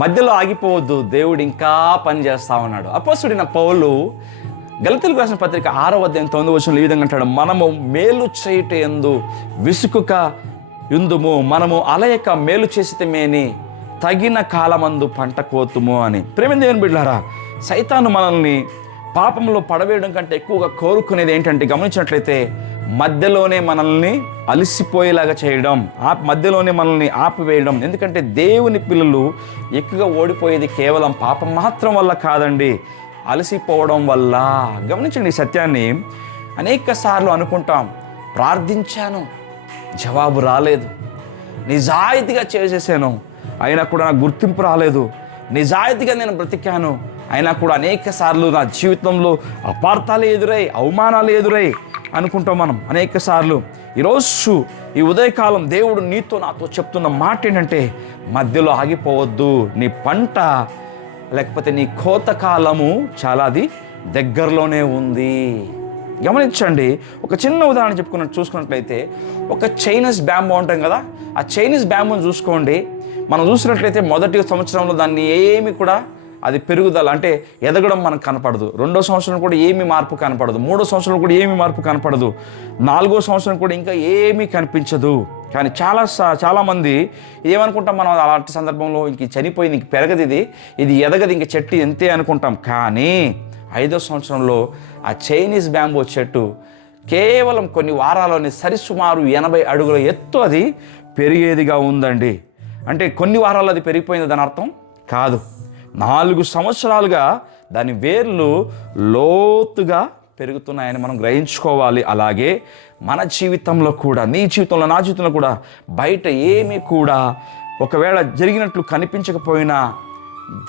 మధ్యలో ఆగిపోవద్దు, దేవుడు ఇంకా పని చేస్తా ఉన్నాడు. అపోస్తుడైన పౌలు గలతీయులకు రాసిన పత్రిక 6:9 ఈ విధంగా అంటాడు, మనము మేలు చేయుట యందు విసుకుక యుందుము, మనము అలయక మేలు చేసితమేని తగిన కాలమందు పంట కోతుము అని. ప్రేమ దేవుని బిడ్డలారా, సైతాను మనల్ని పాపంలో పడవేయడం కంటే ఎక్కువగా కోరుకునేది ఏంటంటే, గమనించినట్లయితే మధ్యలోనే మనల్ని అలసిపోయేలాగా చేయడం, మధ్యలోనే మనల్ని ఆపివేయడం. ఎందుకంటే దేవుని పిల్లలు ఎక్కువగా ఓడిపోయేది కేవలం పాపం మాత్రం వల్ల కాదండి, అలసిపోవడం వల్ల. గమనించండి ఈ సత్యాన్ని. అనేక సార్లు అనుకుంటాం, ప్రార్థించాను, జవాబు రాలేదు, నిజాయితీగా చేసేసాను, అయినా కూడా నాకు గుర్తింపు రాలేదు, నిజాయితీగా నేను బ్రతికాను, అయినా కూడా అనేక సార్లు నా జీవితంలో అపార్థాలు ఎదురై, అవమానాలు ఎదురై అనుకుంటాం మనం అనేక సార్లు. ఈరోజు ఈ ఉదయకాలం దేవుడు నీతో నాతో చెప్తున్న మాట ఏంటంటే, మధ్యలో ఆగిపోవద్దు. నీ పంట లేకపోతే నీ కోత కాలము చాలా అది దగ్గరలోనే ఉంది. గమనించండి, ఒక చిన్న ఉదాహరణ చూసుకున్నట్లయితే, ఒక చైనీస్ బ్యాంబూ ఉంటాం కదా, ఆ చైనీస్ బ్యాంబూని చూసుకోండి. మనం చూసినట్లయితే మొదటి సంవత్సరంలో దాన్ని ఏమి కూడా అది పెరుగుదల అంటే ఎదగడం మనకు కనపడదు. 2వ సంవత్సరం కూడా ఏమీ మార్పు కనపడదు. 3వ సంవత్సరం కూడా ఏమీ మార్పు కనపడదు. 4వ సంవత్సరం కూడా ఇంకా ఏమీ కనిపించదు. కానీ చాలామంది ఏమనుకుంటాం మనం అలాంటి సందర్భంలో, ఇంక చనిపోయింది, ఇంక పెరగదు, ఇది ఎదగదు, ఇంక చెట్టు ఎంతే అనుకుంటాం. కానీ 5వ సంవత్సరంలో ఆ చైనీస్ బ్యాంబూ చెట్టు కేవలం కొన్ని వారాల్లోనే సరిసుమారు 80 అడుగుల ఎత్తు అది పెరిగేదిగా ఉందండి. అంటే కొన్ని వారాలు అది పెరిగిపోయింది దాని అర్థం కాదు. 4 సంవత్సరాలుగా దాని వేర్లు లోతుగా పెరుగుతున్నాయని మనం గ్రహించుకోవాలి. అలాగే మన జీవితంలో కూడా, నీ జీవితంలో, నా జీవితంలో కూడా బయట ఏమీ కూడా ఒకవేళ జరిగినట్లు కనిపించకపోయినా,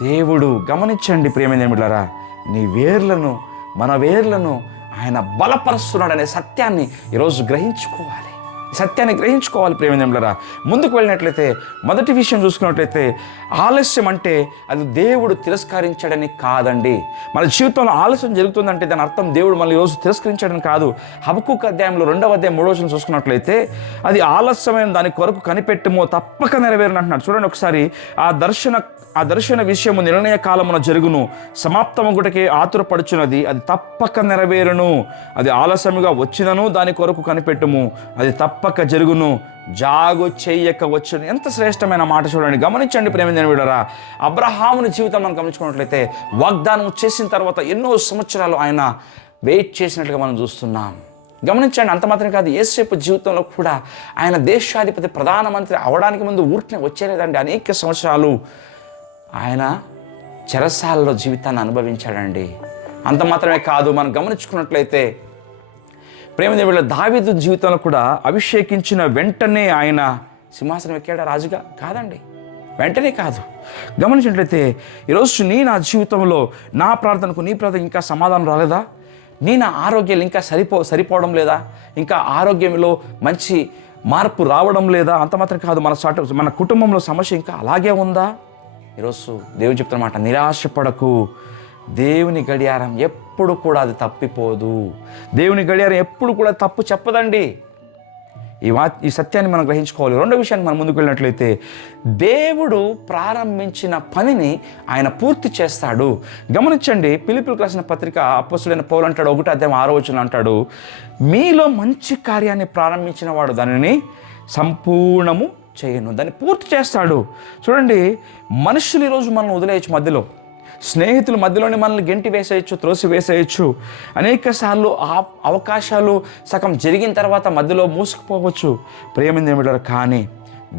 దేవుడు గమనించండి ప్రియమైన బిడ్డలారా, నీ వేర్లను, మన వేర్లను ఆయన బలపరుస్తున్నాడనే సత్యాన్ని ఈరోజు గ్రహించుకోవాలి. సత్యాన్ని గ్రహించుకోవాలి ప్రియమైన బిడ్డలారా. ముందుకు వెళ్ళినట్లయితే మొదటి విషయం చూసుకున్నట్లయితే, ఆలస్యం అంటే అది దేవుడు తిరస్కరించాడని కాదండి. మన జీవితంలో ఆలస్యం జరుగుతుందంటే దాని అర్థం దేవుడు మళ్ళీ ఈరోజు తిరస్కరించాడని కాదు. హబక్కూకు అధ్యాయంలో 2వ అధ్యాయం 3వ వచనం చూసుకున్నట్లయితే, అది ఆలస్యమైన దాని కొరకు కనిపెట్టుమో తప్పక నెరవేరును అంటున్నాడు. చూడండి ఒకసారి, ఆ దర్శన విషయము నిర్ణయ కాలమున జరుగును, సమాప్తమగుటకే ఆతురపడుచున్నది, అది తప్పక నెరవేరును. అది ఆలస్యముగా వచ్చినను దాని కొరకు కనిపెట్టుము, అది తప్పక జరుగును, జాగు చెయ్యక వచ్చును. ఎంత శ్రేష్టమైన మాట చూడండి. గమనించండి ప్రేమైన బిడ్డలారా, అబ్రహాముని జీవితం మనం గమనించుకున్నట్లయితే, వాగ్దానం చేసిన తర్వాత ఎన్నో సంవత్సరాలు ఆయన వెయిట్ చేసినట్లుగా మనం చూస్తున్నాం. గమనించండి, అంత మాత్రం కాదు, యేసేపు జీవితంలో కూడా ఆయన దేశాధిపతి, ప్రధానమంత్రి అవడానికి ముందు ఊరికనే వచ్చేలేదండి. అనేక సంవత్సరాలు ఆయన చెరసాలలో జీవితాన్ని అనుభవించాడండి. అంత మాత్రమే కాదు, మనం గమనించుకున్నట్లయితే ప్రేమదేవుల దావీదు జీవితంలో కూడా అభిషేకించిన వెంటనే ఆయన సింహాసనం ఎక్కాడా రాజుగా? కాదండి, వెంటనే కాదు. గమనించినట్లయితే ఈరోజు నా జీవితంలో నా ప్రార్థనకు నీ ప్రార్థన ఇంకా సమాధానం రాలేదా? నా ఆరోగ్యాలు ఇంకా సరిపోవడం లేదా? ఇంకా ఆరోగ్యంలో మంచి మార్పు రావడం లేదా? అంత మాత్రం కాదు, మన కుటుంబంలో సమస్య ఇంకా అలాగే ఉందా? ఈరోజు దేవుడు చెప్తున్నమాట, నిరాశపడకు, దేవుని గడియారం ఎప్పుడు కూడా అది తప్పిపోదు. దేవుని గడియారం ఎప్పుడు కూడా తప్పు చెప్పదండి. ఈ సత్యాన్ని మనం గ్రహించుకోవాలి. 2వ విషయాన్ని మనం ముందుకు వెళ్ళినట్లయితే, దేవుడు ప్రారంభించిన పనిని ఆయన పూర్తి చేస్తాడు. గమనించండి, ఫిలిప్పీయులకు రాసిన పత్రిక అపోస్తలుడైన పౌలు అంటాడు, 1వ అధ్యాయం 6వ వచనం అంటాడు, మీలో మంచి కార్యాన్ని ప్రారంభించిన వాడు దానిని సంపూర్ణము చేయను, దాన్ని పూర్తి చేస్తాడు. చూడండి, మనుషులు ఈరోజు మనల్ని వదిలేయచ్చు, మధ్యలో స్నేహితులు మధ్యలోనే మనల్ని గెంటి వేసేయచ్చు, త్రోసి వేసేయచ్చు. అనేక సార్లు అవకాశాలు సగం జరిగిన తర్వాత మధ్యలో మూసుకుపోవచ్చు. ప్రేమింది ఏమిటారు, కానీ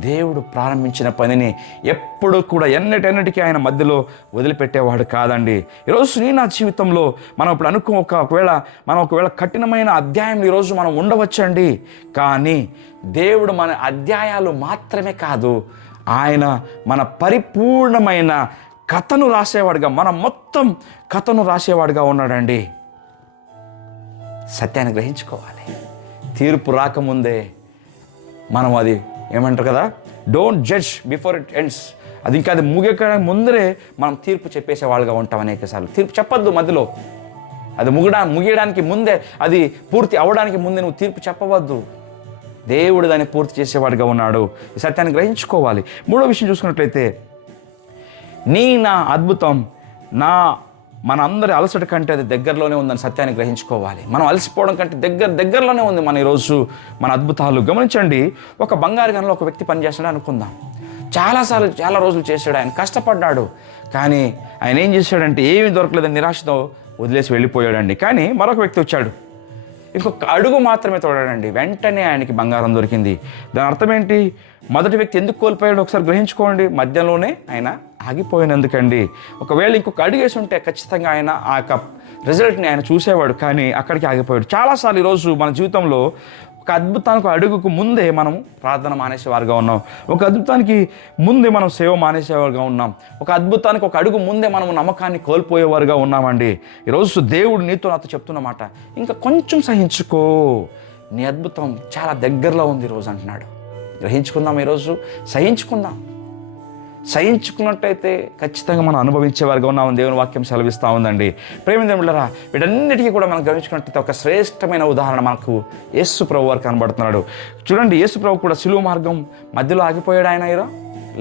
దేవుడు ప్రారంభించిన పనిని ఎప్పుడు కూడా ఎన్నటికీ ఆయన మధ్యలో వదిలిపెట్టేవాడు కాదండి. ఈరోజు నా జీవితంలో మనం ఇప్పుడు ఒకవేళ కఠినమైన అధ్యాయం ఈరోజు మనం ఉండవచ్చండి. కానీ దేవుడు మన అధ్యాయాలు మాత్రమే కాదు, ఆయన మన పరిపూర్ణమైన కథను రాసేవాడుగా, మన మొత్తం కథను రాసేవాడుగా ఉన్నాడండి. సత్యాన్ని గ్రహించుకోవాలి. తీర్పు రాకముందే మనం అది ఏమంటారు కదా, don't judge before it ends. అది ముగియడానికి ముందరే మనం తీర్పు చెప్పేసే వాళ్ళుగా ఉంటాం. అనేకసార్లు తీర్పు చెప్పొద్దు మధ్యలో. అది ముగియడానికి ముందే, అది పూర్తి అవ్వడానికి ముందే నువ్వు తీర్పు చెప్పవద్దు. దేవుడు దాన్ని పూర్తి చేసేవాడిగా ఉన్నాడు. ఈ సత్యాన్ని గ్రహించుకోవాలి. 3వ విషయం చూసుకున్నట్లయితే, నా అద్భుతం మన అందరి అలసట కంటే అది దగ్గరలోనే ఉందని సత్యాన్ని గ్రహించుకోవాలి. మనం అలసిపోవడం కంటే దగ్గరలోనే ఉంది ఈరోజు మన అద్భుతాలు. గమనించండి, ఒక బంగారు గనిలో ఒక వ్యక్తి పనిచేస్తాడు అనుకుందాం. చాలా రోజులు చేశాడు, ఆయన కష్టపడ్డాడు. కానీ ఆయన ఏం చేశాడంటే ఏమీ దొరకలేదని నిరాశతో వదిలేసి వెళ్ళిపోయాడండి. కానీ మరొక వ్యక్తి వచ్చాడు, ఇంకొక అడుగు మాత్రమే తోడాడండి, వెంటనే ఆయనకి బంగారం దొరికింది. దాని అర్థం ఏంటి? మొదటి వ్యక్తి ఎందుకు కోల్పోయాడు ఒకసారి గ్రహించుకోండి. మధ్యలోనే ఆయన ఆగిపోయినందుకండి. ఒకవేళ ఇంకొక అడుగు వేసి ఉంటే ఖచ్చితంగా ఆయన ఆ యొక్క రిజల్ట్ని ఆయన చూసేవాడు, కానీ అక్కడికి ఆగిపోయాడు. చాలాసార్లు ఈరోజు మన జీవితంలో ఒక అద్భుతానికి అడుగుకు ముందే మనం ప్రార్థన మానేసేవారుగా ఉన్నాం. ఒక అద్భుతానికి ముందే మనం సేవ మానేసేవారుగా ఉన్నాం. ఒక అద్భుతానికి ఒక అడుగు ముందే మనం నమ్మకాన్ని కోల్పోయేవారుగా ఉన్నామండి. ఈరోజు దేవుడు నాతో చెప్తున్నమాట, ఇంకా కొంచెం సహించుకో, నీ అద్భుతం చాలా దగ్గరలో ఉంది ఈరోజు అంటున్నాడు. గ్రహించుకుందాం, ఈరోజు సహించుకున్నట్టయితే ఖచ్చితంగా మనం అనుభవించేవారుగా ఉన్నామని దేవుని వాక్యం సెలవిస్తూ ఉందండి. ప్రేమించిన బిడ్డలారా, వీటన్నిటికీ కూడా మనం గమనించుకున్నట్టయితే ఒక శ్రేష్టమైన ఉదాహరణ మనకు యేసు ప్రభు వారు కనబడుతున్నాడు. చూడండి, యేసు ప్రభు కూడా సిలువ మార్గం మధ్యలో ఆగిపోయాడు ఆయన?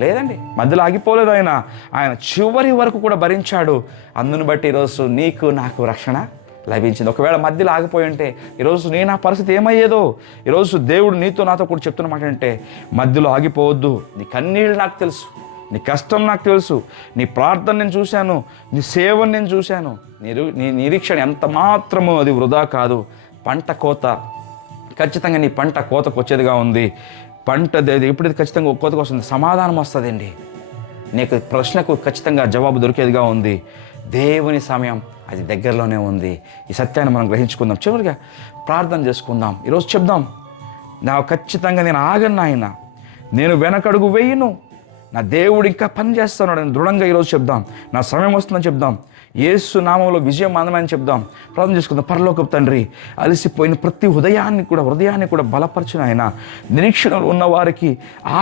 లేదండి, మధ్యలో ఆగిపోలేదు. ఆయన చివరి వరకు కూడా భరించాడు. అందును బట్టి ఈరోజు నీకు నాకు రక్షణ లభించింది. ఒకవేళ మధ్యలో ఆగిపోయి ఉంటే ఈరోజు నా పరిస్థితి ఏమయ్యేదో. ఈరోజు దేవుడు నాతో కూడా చెప్తున్నమాట అంటే, మధ్యలో ఆగిపోవద్దు. నీ కన్నీళ్ళు నాకు తెలుసు, నీ కష్టం నాకు తెలుసు, నీ ప్రార్థన నేను చూశాను, నీ సేవను నేను చూశాను. నీ నిరీక్షణ ఎంత మాత్రమో అది వృధా కాదు. పంట కోత ఖచ్చితంగా నీ పంట కోతకు వచ్చేదిగా ఉంది. ఎప్పుడైతే ఖచ్చితంగా కోతకు వస్తుంది, సమాధానం వస్తుందండి. నీకు ప్రశ్నకు ఖచ్చితంగా జవాబు దొరికేదిగా ఉంది. దేవుని సమయం అది దగ్గరలోనే ఉంది. ఈ సత్యాన్ని మనం గ్రహించుకుందాం. చివరిగా ప్రార్థన చేసుకుందాం. ఈరోజు చెప్దాం, ఖచ్చితంగా నేను ఆగను నాయన, నేను వెనకడుగు వేయను, నా దేవుడు ఇంకా పని చేస్తున్నాడు అని దృఢంగా ఈరోజు చెప్దాం. నా సమయం వస్తుందని చెప్దాం. యేసు నామంలో విజయం అందమని చెప్దాం. ప్రార్థన చేసుకుందాం. పరలోకపు తండ్రి, అలసిపోయిన ప్రతి హృదయాన్ని కూడా బలపరచిన ఆయన, నిరీక్షణలు ఉన్న వారికి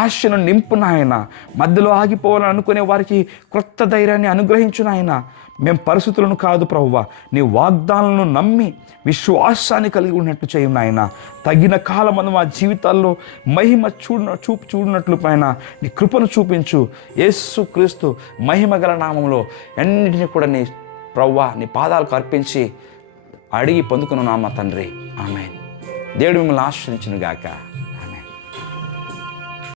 ఆశను నింపున ఆయన, మధ్యలో ఆగిపోవాలని అనుకునే వారికి క్రొత్త ధైర్యాన్ని అనుగ్రహించిన ఆయన. మేము పరిస్థితులను కాదు ప్రభువా, నీ వాగ్దానాలను నమ్మి విశ్వాసాన్ని కలిగి ఉన్నట్లు చేయం నాయన. తగిన కాలమందు మా జీవితాల్లో మహిమ చూడినట్లు పైన నీ కృపను చూపించు. యేసు క్రీస్తు మహిమ గల నామంలో అన్నింటినీ కూడా నీ ప్రభువా నీ పాదాలకు అర్పించి అడిగి పొందుకున్నామా తండ్రి. ఆమేన్. దేవుడు మిమ్మల్ని ఆశీర్వదించును గాక.